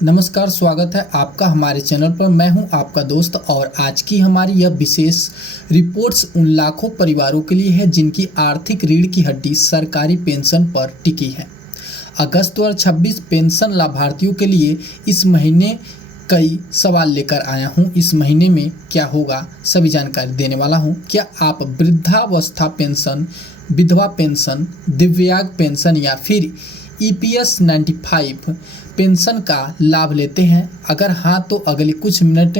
नमस्कार, स्वागत है आपका हमारे चैनल पर। मैं हूं आपका दोस्त और आज की हमारी यह विशेष रिपोर्ट्स उन लाखों परिवारों के लिए है जिनकी आर्थिक रीढ़ की हड्डी सरकारी पेंशन पर टिकी है। अगस्त 2026 पेंशन लाभार्थियों के लिए इस महीने कई सवाल लेकर आया हूं। इस महीने में क्या होगा सभी जानकारी देने वाला हूं। क्या आप वृद्धावस्था पेंशन, विधवा पेंशन, दिव्यांग पेंशन या फिर EPS 95 पेंशन का लाभ लेते हैं? अगर हाँ तो अगले कुछ मिनट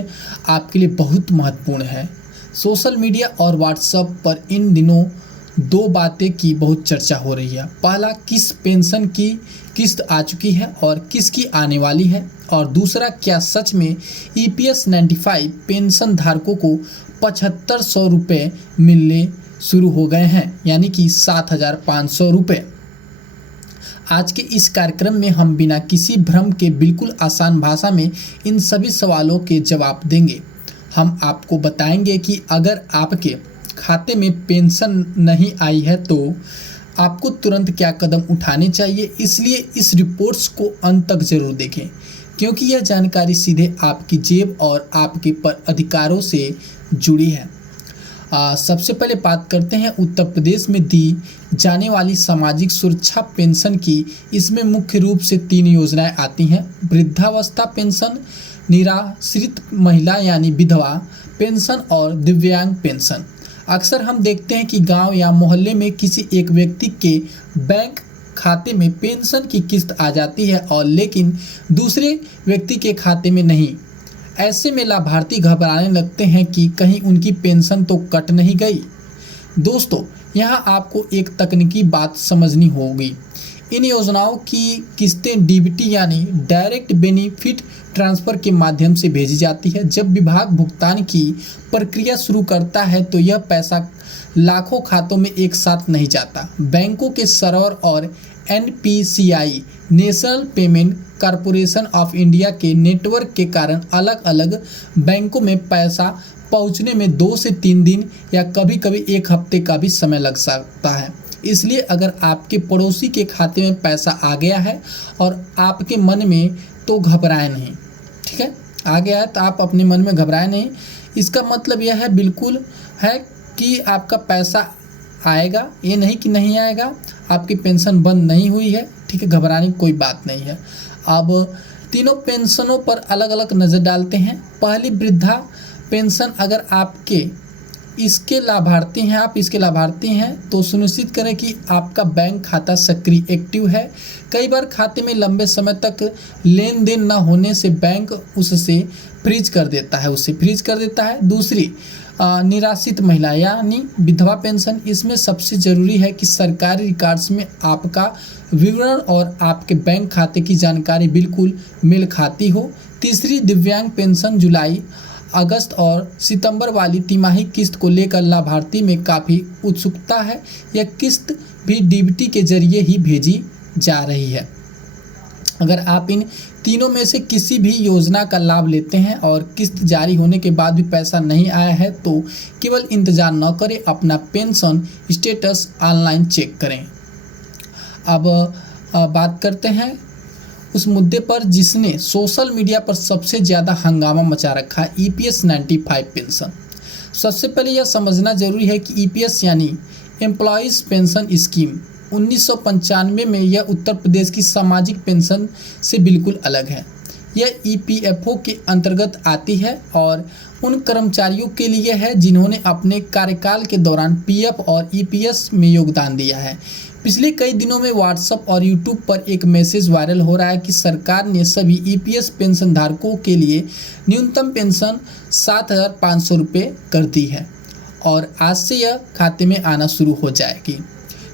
आपके लिए बहुत महत्वपूर्ण है। सोशल मीडिया और व्हाट्सएप पर इन दिनों दो बातें की बहुत चर्चा हो रही है। पहला, किस पेंशन की किस्त आ चुकी है और किसकी आने वाली है, और दूसरा, क्या सच में EPS 95 पेंशन धारकों को 7500 रुपये मिलने शुरू हो गए हैं, यानी कि 7500 रुपये। आज के इस कार्यक्रम में हम बिना किसी भ्रम के बिल्कुल आसान भाषा में इन सभी सवालों के जवाब देंगे। हम आपको बताएंगे कि अगर आपके खाते में पेंशन नहीं आई है तो आपको तुरंत क्या कदम उठाने चाहिए। इसलिए इस रिपोर्ट्स को अंत तक जरूर देखें, क्योंकि यह जानकारी सीधे आपकी जेब और आपके अधिकारों से जुड़ी है। सबसे पहले बात करते हैं उत्तर प्रदेश में दी जाने वाली सामाजिक सुरक्षा पेंशन की। इसमें मुख्य रूप से 3 योजनाएं आती हैं: वृद्धावस्था पेंशन, निराश्रित महिला यानी विधवा पेंशन और दिव्यांग पेंशन। अक्सर हम देखते हैं कि गांव या मोहल्ले में किसी एक व्यक्ति के बैंक खाते में पेंशन की किस्त आ जाती है और लेकिन दूसरे व्यक्ति के खाते में नहीं। ऐसे में लाभार्थी घबराने लगते हैं कि कहीं उनकी पेंशन तो कट नहीं गई। दोस्तों, यहाँ आपको एक तकनीकी बात समझनी होगी। इन योजनाओं की किस्तें DBT यानी डायरेक्ट बेनिफिट ट्रांसफ़र के माध्यम से भेजी जाती है। जब विभाग भुगतान की प्रक्रिया शुरू करता है तो यह पैसा लाखों खातों में एक साथ नहीं जाता। बैंकों के सर्वर और NPCI national payment corporation of India के नेटवर्क के कारण अलग अलग बैंकों में पैसा पहुंचने में 2 से 3 दिन या कभी कभी 1 हफ्ते का भी समय लग सकता है। इसलिए अगर आपके पड़ोसी के खाते में पैसा आ गया है और आपके मन में, तो घबराएं नहीं। ठीक है, आ गया है तो आप अपने मन में घबराएं नहीं। इसका मतलब यह है बिल्कुल है कि आपका पैसा आएगा, ये नहीं कि नहीं आएगा। आपकी पेंशन बंद नहीं हुई है, ठीक है, घबराने की कोई बात नहीं है। अब तीनों पेंशनों पर अलग अलग नज़र डालते हैं। पहली, वृद्धा पेंशन। अगर आपके इसके लाभार्थी हैं, आप इसके लाभार्थी हैं तो सुनिश्चित करें कि आपका बैंक खाता सक्रिय एक्टिव है। कई बार खाते में लंबे समय तक लेन देन न होने से बैंक उससे फ्रीज कर देता है। दूसरी, निराश्रित महिला यानी विधवा पेंशन। इसमें सबसे ज़रूरी है कि सरकारी रिकॉर्ड्स में आपका विवरण और आपके बैंक खाते की जानकारी बिल्कुल मेल खाती हो। तीसरी, दिव्यांग पेंशन। जुलाई, अगस्त और सितंबर वाली तिमाही किस्त को लेकर लाभार्थी में काफ़ी उत्सुकता है। यह किस्त भी DBT के जरिए ही भेजी जा रही है। अगर आप इन तीनों में से किसी भी योजना का लाभ लेते हैं और किस्त जारी होने के बाद भी पैसा नहीं आया है तो केवल इंतज़ार न करें, अपना पेंशन स्टेटस ऑनलाइन चेक करें। अब बात करते हैं उस मुद्दे पर जिसने सोशल मीडिया पर सबसे ज़्यादा हंगामा मचा रखा है, EPS 95 पेंशन। सबसे पहले यह समझना जरूरी है कि EPS यानी एम्प्लॉयज़ पेंशन स्कीम 1995 में यह उत्तर प्रदेश की सामाजिक पेंशन से बिल्कुल अलग है। यह EPFO के अंतर्गत आती है और उन कर्मचारियों के लिए है जिन्होंने अपने कार्यकाल के दौरान PF और EPS में योगदान दिया है। पिछले कई दिनों में व्हाट्सएप और यूट्यूब पर एक मैसेज वायरल हो रहा है कि सरकार ने सभी EPS पेंशन धारकों के लिए न्यूनतम पेंशन 7500 रुपये कर दी है और आज से यह खाते में आना शुरू हो जाएगी।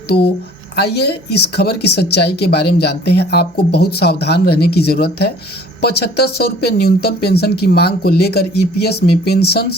तो आइए इस खबर की सच्चाई के बारे में जानते हैं। आपको बहुत सावधान रहने की ज़रूरत है। 7500 रुपये न्यूनतम पेंशन की मांग को लेकर EPS में पेंशन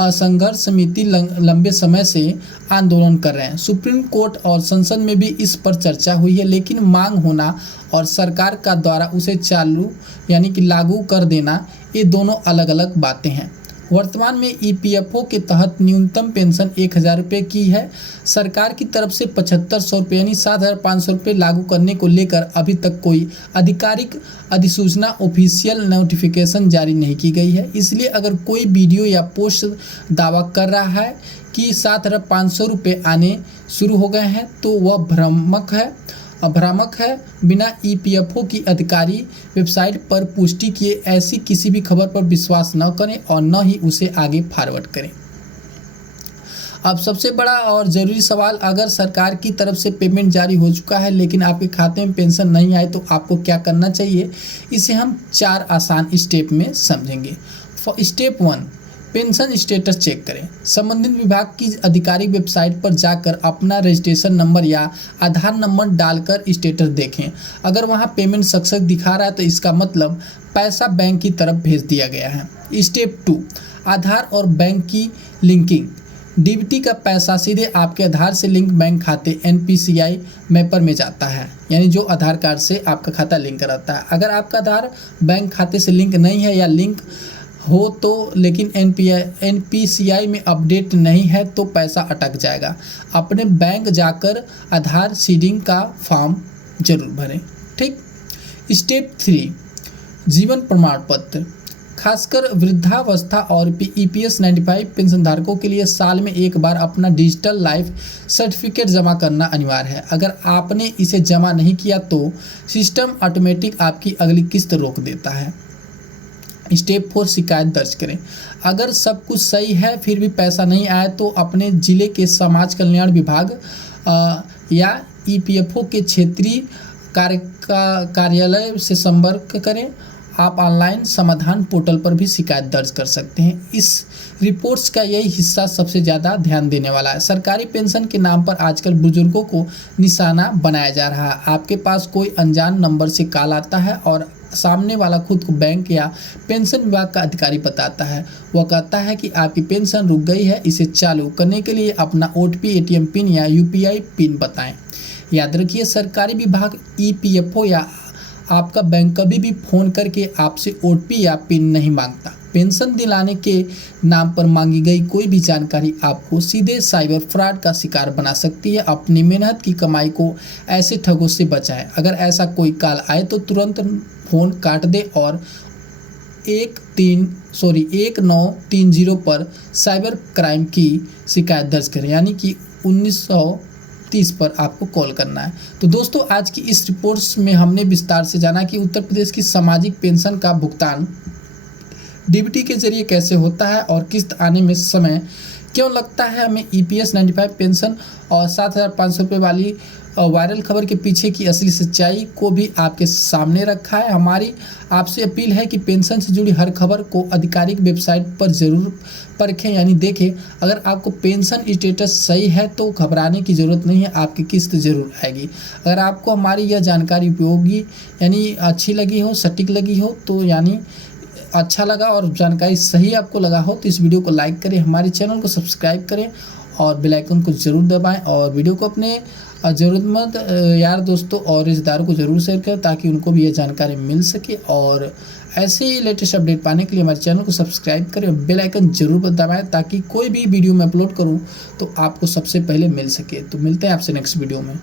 संघर्ष समिति लंबे समय से आंदोलन कर रहे हैं। सुप्रीम कोर्ट और संसद में भी इस पर चर्चा हुई है, लेकिन मांग होना और सरकार का द्वारा उसे चालू यानी कि लागू कर देना, ये दोनों अलग अलग बातें हैं। वर्तमान में ईपीएफओ के तहत न्यूनतम पेंशन 1,000 रुपये की है। सरकार की तरफ से 7,500 रुपये यानी 7,500 रुपये लागू करने को लेकर अभी तक कोई आधिकारिक अधिसूचना ऑफिशियल नोटिफिकेशन जारी नहीं की गई है। इसलिए अगर कोई वीडियो या पोस्ट दावा कर रहा है कि 7,500 रुपये आने शुरू हो गए हैं तो वह भ्रामक है। बिना ईपीएफओ की अधिकारी वेबसाइट पर पुष्टि किए ऐसी किसी भी खबर पर विश्वास न करें और न ही उसे आगे फॉरवर्ड करें। अब सबसे बड़ा और ज़रूरी सवाल, अगर सरकार की तरफ से पेमेंट जारी हो चुका है लेकिन आपके खाते में पेंशन नहीं आए तो आपको क्या करना चाहिए, इसे हम 4 आसान स्टेप में समझेंगे। स्टेप 1, पेंशन स्टेटस चेक करें। संबंधित विभाग की आधिकारिक वेबसाइट पर जाकर अपना रजिस्ट्रेशन नंबर या आधार नंबर डालकर स्टेटस देखें। अगर वहां पेमेंट सक्सेस दिखा रहा है तो इसका मतलब पैसा बैंक की तरफ भेज दिया गया है। स्टेप 2, आधार और बैंक की लिंकिंग। डीबीटी का पैसा सीधे आपके आधार से लिंक बैंक खाते एनपीसीआई मैपर में जाता है, यानी जो आधार कार्ड से आपका खाता लिंक कराता है। अगर आपका आधार बैंक खाते से लिंक नहीं है या लिंक हो तो लेकिन एनपीसीआई में अपडेट नहीं है तो पैसा अटक जाएगा। अपने बैंक जाकर आधार सीडिंग का फॉर्म जरूर भरें। ठीक। स्टेप 3, जीवन प्रमाण पत्र। खासकर वृद्धावस्था और ईपीएस 95 पेंशनधारकों के लिए साल में एक बार अपना डिजिटल लाइफ सर्टिफिकेट जमा करना अनिवार्य है। अगर आपने इसे जमा नहीं किया तो सिस्टम ऑटोमेटिक आपकी अगली किस्त रोक देता है। स्टेप 4, शिकायत दर्ज करें। अगर सब कुछ सही है फिर भी पैसा नहीं आया तो अपने जिले के समाज कल्याण विभाग या ईपीएफओ के क्षेत्रीय कार्यालय से संपर्क करें। आप ऑनलाइन समाधान पोर्टल पर भी शिकायत दर्ज कर सकते हैं। इस रिपोर्ट्स का यही हिस्सा सबसे ज़्यादा ध्यान देने वाला है। सरकारी पेंशन के नाम पर आजकल बुजुर्गों को निशाना बनाया जा रहा है। आपके पास कोई अनजान नंबर से कॉल आता है और सामने वाला खुद को बैंक या पेंशन विभाग का अधिकारी बताता है। वह कहता है कि आपकी पेंशन रुक गई है, इसे चालू करने के लिए अपना ओटीपी, एटीएम पिन या यूपीआई पिन बताएं। याद रखिए, सरकारी विभाग, ईपीएफओ या आपका बैंक कभी भी फ़ोन करके आपसे ओटीपी या पिन नहीं मांगता। पेंशन दिलाने के नाम पर मांगी गई कोई भी जानकारी आपको सीधे साइबर फ्रॉड का शिकार बना सकती है। अपनी मेहनत की कमाई को ऐसे ठगों से बचाएं। अगर ऐसा कोई कॉल आए तो तुरंत फ़ोन काट दे और 1930 पर साइबर क्राइम की शिकायत दर्ज करें, यानी कि 1930 पर आपको कॉल करना है। तो दोस्तों, आज की इस रिपोर्ट्स में हमने विस्तार से जाना कि उत्तर प्रदेश की सामाजिक पेंशन का भुगतान डीबीटी के जरिए कैसे होता है और किस्त आने में समय क्यों लगता है। हमें ईपीएस 95 पेंशन और 7,500 रुपये वाली वायरल खबर के पीछे की असली सच्चाई को भी आपके सामने रखा है। हमारी आपसे अपील है कि पेंशन से जुड़ी हर खबर को आधिकारिक वेबसाइट पर ज़रूर परखें, यानी देखें। अगर आपको पेंशन स्टेटस सही है तो घबराने की ज़रूरत नहीं है, आपकी किस्त ज़रूर आएगी। अगर आपको हमारी यह जानकारी उपयोगी यानी अच्छी लगी हो, सटीक लगी हो तो यानी अच्छा लगा और जानकारी सही आपको लगा हो तो इस वीडियो को लाइक करें, हमारे चैनल को सब्सक्राइब करें और बेल आइकन को ज़रूर दबाएं और वीडियो को अपने ज़रूरतमंद यार दोस्तों और रिश्तेदारों को ज़रूर शेयर करें ताकि उनको भी यह जानकारी मिल सके। और ऐसे ही लेटेस्ट अपडेट पाने के लिए हमारे चैनल को सब्सक्राइब करें और बेल आइकन ज़रूर दबाएं ताकि कोई भी वीडियो मैं अपलोड करूं तो आपको सबसे पहले मिल सके। तो मिलते हैं आपसे नेक्स्ट वीडियो में।